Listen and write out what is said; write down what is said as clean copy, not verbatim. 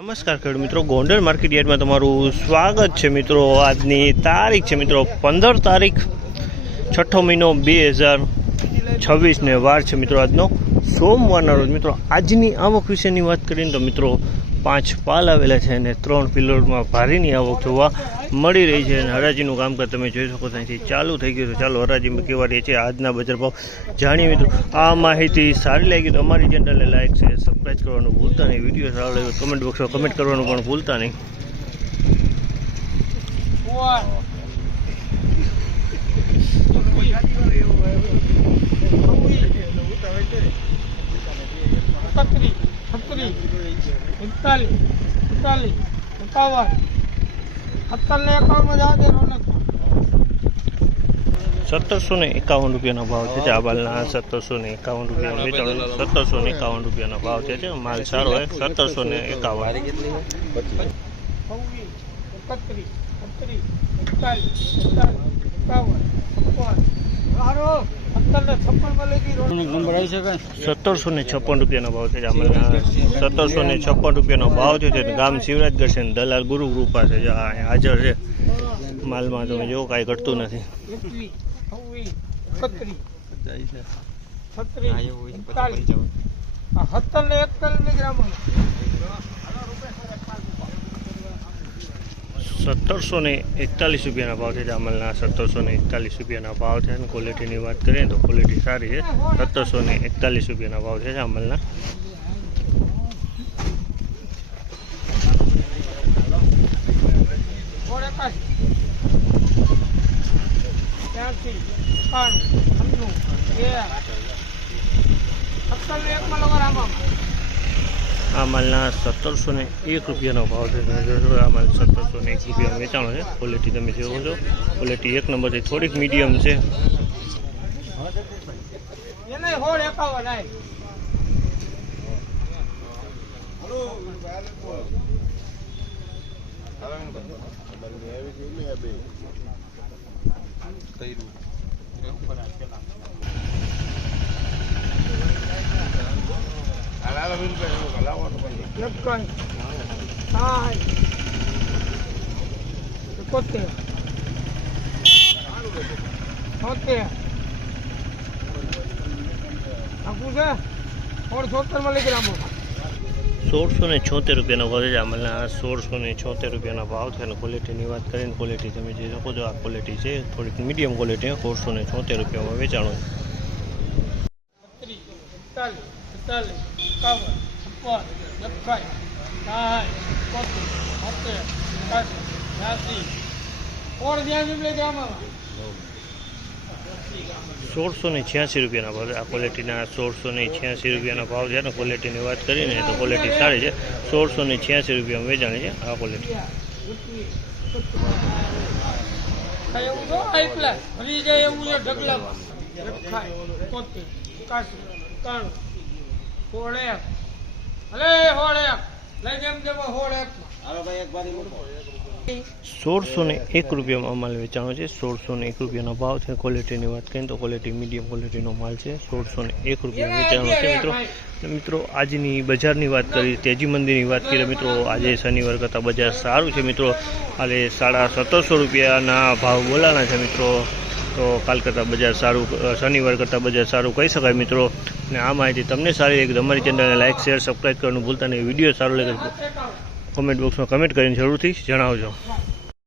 નમસ્કાર ખેડૂત મિત્રો, ગોંડલ માર્કેટ યાર્ડમાં તમારું સ્વાગત છે મિત્રો। આજની તારીખ છે મિત્રો 15 તારીખ 6 મહિનો 2026 ને વાર છે મિત્રો આજનો સોમવારના રોજ। મિત્રો આજની આવક વિશેની વાત કરીએ તો મિત્રો 5 પાલ આવેલા છે અને 3 પિલરમાં ભારીની આવક જોવા મળી રહી છે અને હરાજીનું કામકાજ તમે જોઈ શકો છો અહીંથી ચાલુ થઈ ગયું છે। ચાલો હરાજીમાં કેવા રહે છે આજના બજાર ભાવ જાણીએ મિત્રો। આ માહિતી સારી લાગી તો અમારી ચેનલને લાઈક છે, સબસ્ક્રાઈબ કરવાનું ભૂલતા નહીં। વિડીયો સારો લાગ્યો કમેન્ટ બોક્સમાં કમેન્ટ કરવાનું પણ ભૂલતા નહીં। ₹1751 ભાવ છે। આ માલના ₹1751 વેચાણ, ₹1751 ભાવ છે। માલ સારો હોય। 1756 ભાવ છે। આ માલના ₹1756 ભાવ છે। ગામ શિવરાજગઢ છે, દલાલ ગુરુ કૃપા છે, હાજર છે। માલમાં તમે જો કાંઈ ઘટતું નથી। ₹1741 ભાવ છે। જામલના ₹1741 ભાવ છે અને ક્વોલિટીની વાત કરીએ તો ક્વોલિટી સારી છે। ₹1741 ભાવ છે જામલના। આ માલના ₹1701 ભાવ છે। આ માલ ₹1701 વેચાણો છે। ક્વોલિટી તમે જોવો છો, ક્વોલિટી એક નંબર છે, થોડીક મીડિયમ છે। ₹1676 ભાવ છે। આમલના ₹1676 ભાવ છે અને ક્વોલિટીની વાત કરીએ ને ક્વોલિટી તમે જોઈ શકો છો, આ ક્વોલિટી છે, થોડીક મીડિયમ ક્વોલિટી। ₹1676 વેચાણો છે। ₹1686 ભાવ છે। આ ક્વોલિટીના ₹1686 ભાવ છે અને ક્વોલિટીની વાત કરીને તો ક્વોલિટી સારી છે। ₹1686 વેચાણી છે આ ક્વોલિટી। ₹1601 માલ વેચાણો છે। ₹1601 ભાવ છે। ક્વોલિટીની વાત કરીએ તો ક્વોલિટી મીડિયમ ક્વોલિટીનો માલ છે। ₹1601 વેચાણો છે મિત્રો। આજની બજારની વાત કરી, તેજી મંદીની વાત કરીએ મિત્રો, આજે શનિવાર કરતાં બજાર સારું છે મિત્રો। આજે ₹1750 ભાવ બોલાના છે મિત્રો। તો કાલ કરતાં બજાર સારું, શનિવાર કરતાં બજાર સારું કહી શકાય મિત્રો। અને આ માહિતી તમને સારી લાગી તો અમારી ચેનલને લાઈક, શેર, સબસ્ક્રાઈબ કરવાનું ભૂલતા નહીં। વિડીયો સારો લાગે કમેન્ટ બોક્સમાં કમેન્ટ કરીને જરૂરથી જણાવજો।